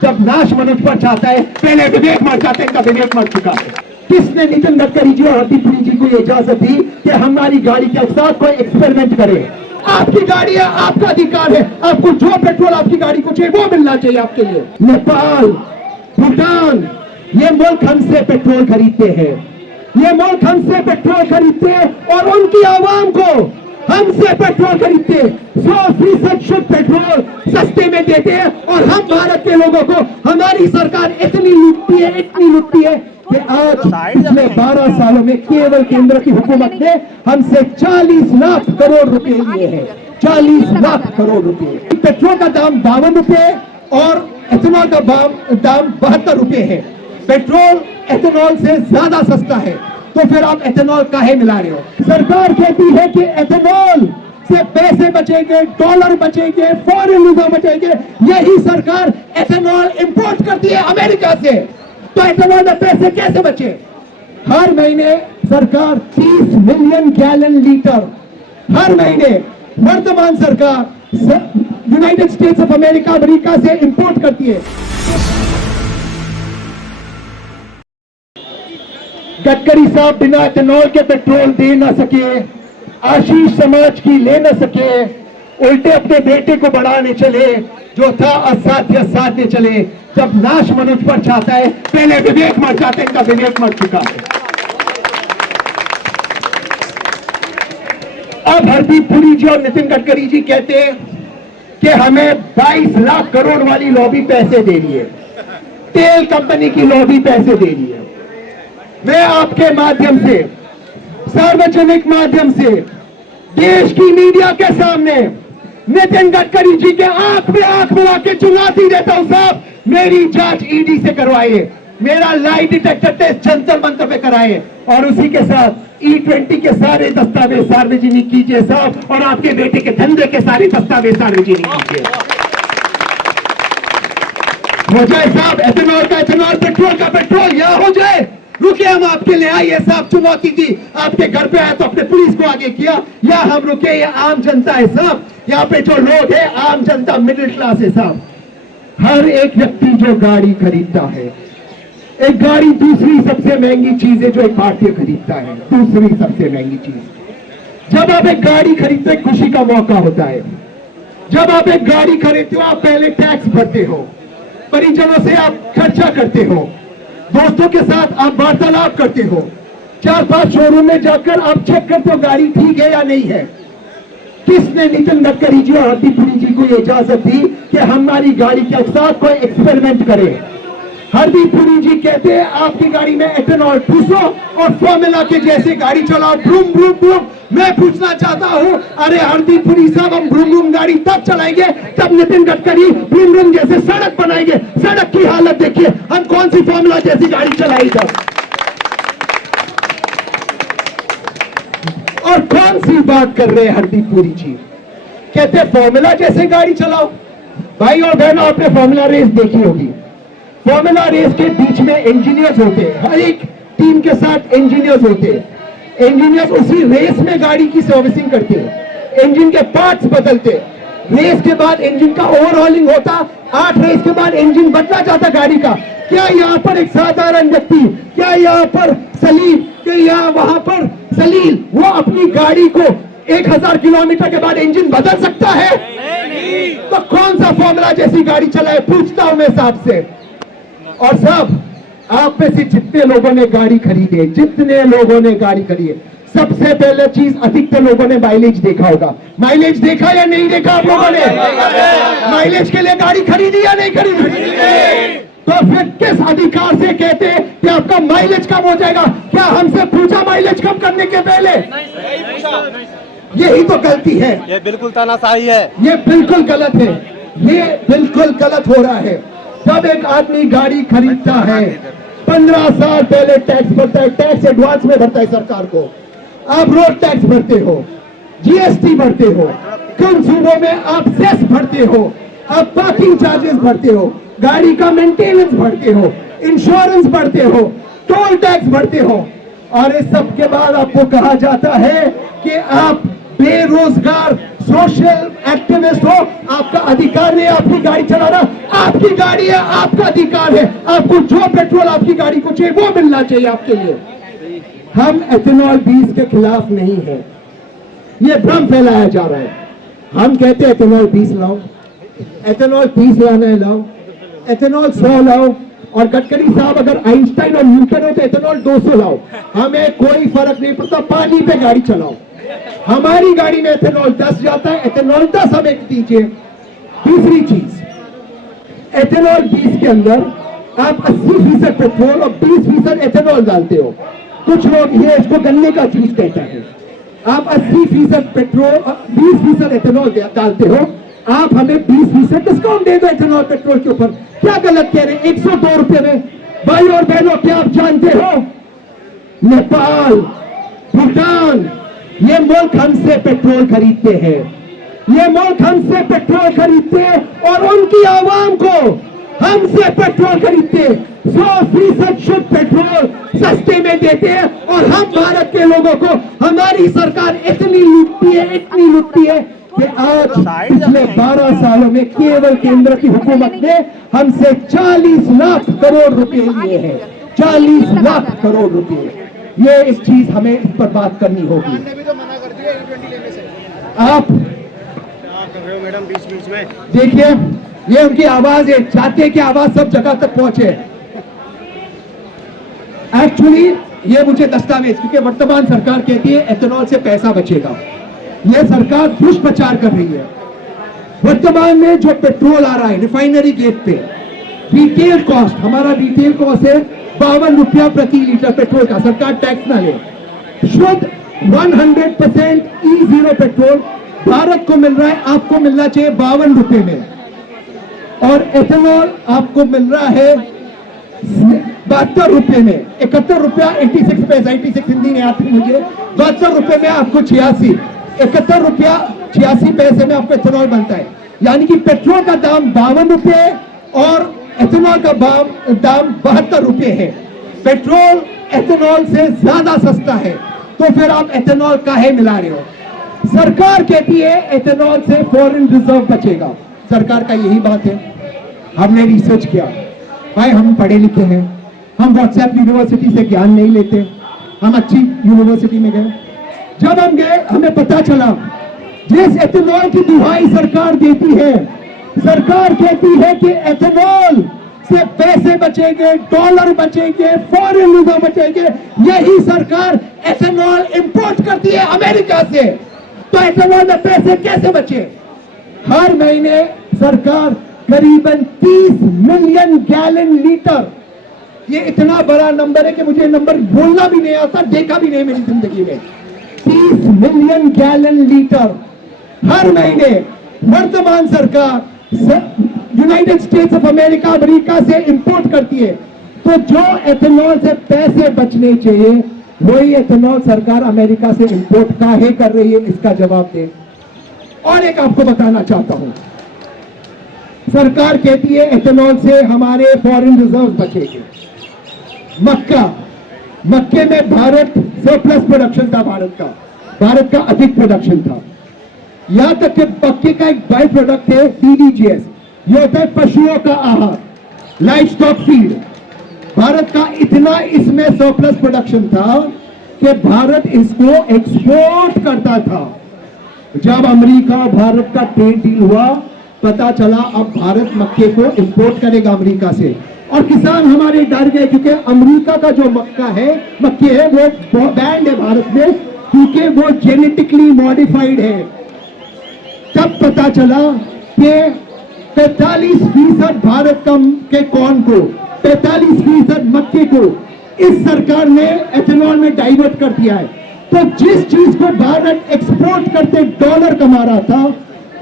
जब नाश मनुष्य पर चाहता है, पहले विवेक मर जाते हैं, इनका विवेक मर चुका है। किसने नितिन गडकरी जी और हरदीप पुरी जी को ये इजाजत दी कि हमारी गाड़ी के साथ कोई एक्सपेरिमेंट करे? आपकी गाड़ी है, आपका अधिकार है, आपको जो पेट्रोल आपकी गाड़ी को चाहिए वो मिलना चाहिए आपके लिए। नेपाल, भूटान, ये मुल्क हमसे पेट्रोल खरीदते हैं, ये मुल्क हमसे पेट्रोल खरीदते हैं और उनकी आवाम को हमसे पेट्रोल खरीदते 100% शुद्ध पेट्रोल सस्ते में देते हैं और हम भारत के लोगों को हमारी सरकार इतनी लूटती है कि आज पिछले 12 सालों में केवल केंद्र की हुकूमत ने हमसे 40 लाख करोड़ रुपए लिए हैं। 40 लाख करोड़ रुपए। पेट्रोल का दाम 52 रुपए और एथेनॉल का दाम 72 रुपए है। पेट्रोल एथेनॉल से ज्यादा सस्ता है, तो फिर आप एथेनॉल काहे मिला रहे हो? सरकार कहती है कि एथेनॉल से पैसे बचेंगे, डॉलर बचेंगे, फॉरेन वीजा बचेंगे। यही सरकार एथेनॉल इंपोर्ट करती है अमेरिका से, तो एथेनॉल में पैसे कैसे बचे? हर महीने सरकार 30 मिलियन गैलन लीटर हर महीने वर्तमान सरकार यूनाइटेड स्टेट्स ऑफ अमेरिका से इंपोर्ट करती है। गडकरी साहब बिना एथेनॉल के पेट्रोल दे ना सके, आशीष समाज की ले ना सके, उल्टे अपने बेटे को बढ़ाने चले, जो था असाध्य साधने चले। जब नाश मनुष्य पर चाहता है, पहले विवेक मर जाते हैं, इनका विवेक मर चुका है। अब हरदीप पुरी जी और नितिन गडकरी जी कहते हैं कि हमें 22 लाख करोड़ वाली लॉबी पैसे दे रही है, तेल कंपनी की लॉबी पैसे दे रही है। मैं आपके माध्यम से, सार्वजनिक माध्यम से, देश की मीडिया के सामने नितिन गडकरी जी के आंख में आंख मिला के चुनौती देता हूं, साहब मेरी जांच ईडी से करवाइए, मेरा lie detector test Jantar Mantar पे कराइए और उसी के साथ E20 के सारे दस्तावेज सार्वजनिक कीजिए साहब, और आपके बेटे के धंधे के सारे दस्तावेज सार्वजनिक कीजिए। हो जाए साहब एथेनॉल का एथेनॉल, पेट्रोल का पेट्रोल, या हो जाए। रुके, हम आपके लिए आइए साहब, चुनौती दी, आपके घर पे आया तो अपने पुलिस को आगे किया, या हम रुके, ये आम जनता है साहब, यहाँ पे जो लोग है आम जनता, मिडिल क्लास है साहब। हर एक व्यक्ति जो गाड़ी खरीदता है, एक गाड़ी दूसरी सबसे महंगी चीज है जो एक भारतीय खरीदता है, दूसरी सबसे महंगी चीज। जब आप एक गाड़ी खरीदते खुशी का मौका होता है। जब आप एक गाड़ी खरीदते हो, आप पहले टैक्स भरते हो, परिजनों से आप खर्चा करते हो, दोस्तों के साथ आप वार्तालाप करते हो, 4-5 शोरूम में जाकर आप चेक करते हो गाड़ी ठीक है या नहीं है। किसने नितिन गडकरी जी और हरदीप पुरी जी को ये इजाजत दी कि हमारी गाड़ी के साथ कोई एक्सपेरिमेंट करे? हरदीप पुरी जी कहते हैं आपकी गाड़ी में एथेनॉल ठूसो और फॉर्मूला के जैसे गाड़ी चलाओ, ब्रूम ब्रूम ब्रूम। मैं पूछना चाहता हूं, अरे हरदीप पुरी साहब, हम ब्रूम ब्रूम गाड़ी तब चलाएंगे जब नितिन गडकरी ब्रूम ब्रूम जैसे सड़क बनाएंगे। सड़क की हालत देखिए, हम कौन सी फॉर्मूला जैसी गाड़ी चलाई तब। और कौन सी बात कर रहे हैं हरदीप पुरी जी? कहते फॉर्मूला जैसे गाड़ी चलाओ। भाई और बहनों, आपने फॉर्मूला रेस देखी होगी। फॉर्मूला रेस के बीच में इंजीनियर्स होते हैं, हर एक टीम के साथ इंजीनियर्स होते हैं। इंजीनियर्स उसी रेस में गाड़ी की सर्विसिंग करते हैं, इंजन के पार्ट्स बदलते हैं। रेस के बाद इंजन का ओवरहॉलिंग होता, 8 रेस के बाद इंजन बदला जाता गाड़ी का। क्या यहाँ पर एक साधारण व्यक्ति, क्या यहाँ पर सलीम, क्या यहाँ वहां पर सलील, वो अपनी गाड़ी को 1000 किलोमीटर के बाद इंजन बदल सकता है? तो कौन सा फॉर्मूला जैसी गाड़ी चलाए, पूछता हूं मैं साहब से। और साहब, आप में से जितने लोगों ने गाड़ी खरीदी है, जितने लोगों ने गाड़ी खरीदी है, सबसे पहले चीज अधिकतर लोगों ने माइलेज देखा होगा। माइलेज देखा या नहीं देखा आप लोगों ने? माइलेज के लिए गाड़ी खरीदी या नहीं खरीदी? तो फिर किस अधिकार से कहते हैं कि आपका माइलेज कम हो जाएगा? क्या हमसे पूछा माइलेज कम करने के पहले? यही तो गलती है, ये बिल्कुल तानाशाही है, ये बिल्कुल गलत है, ये बिल्कुल गलत हो रहा है। जब एक आदमी गाड़ी खरीदता है, 15 साल पहले टैक्स भरता है, टैक्स एडवांस में भरता है सरकार को। आप रोड टैक्स भरते हो, जीएसटी भरते हो, कुछ सूबों में आप सेस भरते हो, आप पार्किंग चार्जेस भरते हो, गाड़ी का मेंटेनेंस भरते हो, इंश्योरेंस भरते हो, टोल टैक्स भरते हो, और इस सब के बाद आपको कहा जाता है कि आप बेरोजगार सोशल एक्टिविस्ट हो, आपका अधिकार नहीं है आपकी गाड़ी चलाना। आपकी गाड़ी है, आपका अधिकार है। आपको जो पेट्रोल आपकी गाड़ी को चाहिए वो मिलना चाहिए आपके लिए। हम एथेनॉल 20 के खिलाफ नहीं है, ये भ्रम फैलाया जा रहा है। हम कहते हैं एथेनॉल 20 लाओ, एथेनॉल 30 लाना है लाओ, एथेनॉल 100 लाओ, और गडकरी साहब अगर आइंस्टाइन और न्यूटन हो तो एथेनॉल 200 लाओ। हमें कोई फर्क नहीं पड़ता, पानी पे गाड़ी चलाओ। हमारी गाड़ी में एथेनॉल 10 जाता है, एथेनॉल 10 हमें दीजिए। दूसरी चीज, एथेनॉल 20 के अंदर आप 80% पेट्रोल और 20% एथेनॉल डालते हो। कुछ लोग ये इसको गन्ने का जूस कहता है। आप 80% पेट्रोल और 20% एथेनॉल डालते हो, आप हमें 20% डिस्काउंट दे दो एथेनॉल पेट्रोल के ऊपर। क्या गलत कह रहे हैं? 102 रुपए में। भाई और बहनों, क्या आप जानते हो नेपाल, भूटान, ये मुल्क हमसे पेट्रोल खरीदते हैं, ये मुल्क हमसे पेट्रोल खरीदते हैं और उनकी आवाम को हमसे पेट्रोल खरीदते। 100% शुद्ध पेट्रोल सस्ते में देते हैं और हम भारत के लोगों को हमारी सरकार इतनी लूटती है, इतनी लूटती है कि आज पिछले 12 सालों में केवल केंद्र की हुकूमत ने हमसे 40 लाख करोड़ रुपए लिए हैं। 40 लाख करोड़ रुपए। ये एक चीज हमें इस पर बात करनी होगी। आप मैडम बीच में देखिए, ये उनकी आवाज है, चाहते हैं कि आवाज सब जगह तक पहुंचे। एक्चुअली ये मुझे दस्तावेज, क्योंकि वर्तमान सरकार कहती है एथेनॉल से पैसा बचेगा, ये सरकार दुष्प्रचार कर रही है। वर्तमान में जो पेट्रोल आ रहा है रिफाइनरी गेट पे, रिटेल कॉस्ट, हमारा रिटेल कॉस्ट है 52 रुपया प्रति लीटर पेट्रोल का, सरकार टैक्स ना ले। शुद्ध 100% E0 पेट्रोल भारत को मिल रहा है, आपको मिलना चाहिए 52 रुपए में, और एथेनॉल आपको मिल रहा है 72 रुपए में। 71 रुपया 86 पैसा, 86 हिंदी नहीं आती मुझे, 72 रुपए में आपको 86, 71 रुपया 86 पैसे में आपको एथेनॉल बनता है। यानी कि पेट्रोल का दाम 52 रुपए और एथेनॉल का दाम 72 रुपए है। पेट्रोल एथेनॉल से ज्यादा सस्ता है, तो फिर आप एथेनॉल काहे मिला रहे हो? सरकार कहती है एथेनॉल से फॉरेन रिजर्व बचेगा, सरकार का यही बात है। हमने रिसर्च किया, भाई हम पढ़े लिखे हैं, हम व्हाट्सएप यूनिवर्सिटी से ज्ञान नहीं लेते, हम अच्छी यूनिवर्सिटी में गए। जब हम गए हमें पता चला जिस एथेनॉल की दुहाई सरकार देती है, सरकार कहती है कि एथेनॉल से पैसे बचेंगे, डॉलर बचेंगे, फॉरेन रिजर्व बचेंगे, यही सरकार एथेनॉल इंपोर्ट करती है अमेरिका से। तो एथेनॉल में पैसे कैसे बचे? हर महीने सरकार करीबन 30 मिलियन गैलन लीटर, ये इतना बड़ा नंबर है कि मुझे नंबर बोलना भी नहीं आता, देखा भी नहीं मेरी जिंदगी में। 30 मिलियन गैलन लीटर हर महीने वर्तमान सरकार United states of America, America से इंपोर्ट करती है। तो जो एथेनॉल से पैसे बचने चाहिए वही एथेनॉल सरकार अमेरिका से इंपोर्ट काहे कर रही है, इसका जवाब दे। और एक आपको बताना चाहता हूं, सरकार कहती है एथेनॉल से हमारे फॉरेन रिजर्व बचेंगे। मक्के में भारत सरप्लस प्रोडक्शन था, भारत का अधिक प्रोडक्शन था। यहां तक कि मक्के का एक बाई प्रोडक्ट है DDGS, ये होता है पशुओं का आहार, लाइव स्टॉक फीड। भारत का इतना इसमें सरप्लस प्रोडक्शन था कि भारत इसको एक्सपोर्ट करता था। जब अमेरिका भारत का ट्रेड डील हुआ, पता चला अब भारत मक्के को इंपोर्ट करेगा अमेरिका से, और किसान हमारे डर गए क्योंकि अमेरिका का जो मक्के है वो बैंड है भारत में, क्योंकि वो जेनेटिकली मॉडिफाइड है। तब पता चला कि 45% भारत के कॉर्न को, 45% मक्के को इस सरकार ने एथेनॉल में डाइवर्ट कर दिया है। तो जिस चीज को भारत एक्सपोर्ट करते डॉलर कमा रहा था,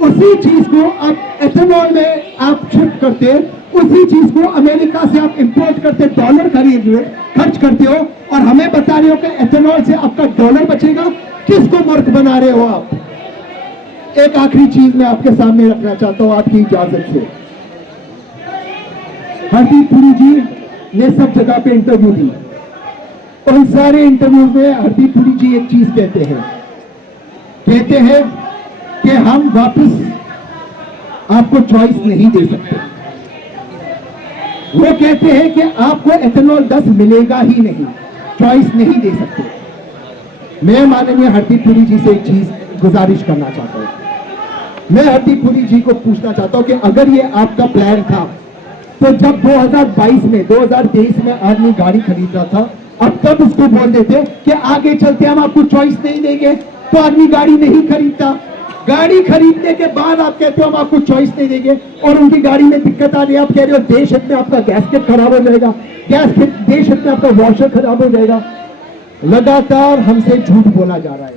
उसी चीज को अब एथेनॉल में आप शिफ्ट करते, उसी चीज को अमेरिका से आप इंपोर्ट करते, डॉलर खर्च करते हो, और हमें बता रहे हो कि एथेनॉल से आपका डॉलर बचेगा। किसको मूर्ख बना रहे हो आप? एक आखिरी चीज मैं आपके सामने रखना चाहता हूं आपकी इजाजत से। हरदीप पुरी जी ने सब जगह पे इंटरव्यू दी, और सारे इंटरव्यू में हरदीप पुरी जी एक चीज कहते हैं कि हम वापस आपको चॉइस नहीं दे सकते। वो कहते हैं कि आपको एथेनॉल 10 मिलेगा ही नहीं, चॉइस नहीं दे सकते। मैं माननीय हरदीप पुरी जी से एक चीज गुजारिश करना चाहता हूं। मैं हरदीप पुरी जी को पूछना चाहता हूं कि अगर ये आपका प्लान था तो जब 2022 में 2023 में आदमी गाड़ी खरीद रहा था, अब तब उसको बोल देते कि आगे चलते हम आपको चॉइस नहीं देंगे, तो आदमी गाड़ी नहीं खरीदता। गाड़ी खरीदने के बाद आप कहते हो हम आपको चॉइस नहीं देंगे, और उनकी गाड़ी में दिक्कत आ रही है, आप कह रहे हो देश हित में आपका गैसकेट खराब हो जाएगा, देश हित में आपका वॉशर खराब हो जाएगा। लगातार हमसे झूठ बोला जा रहा है।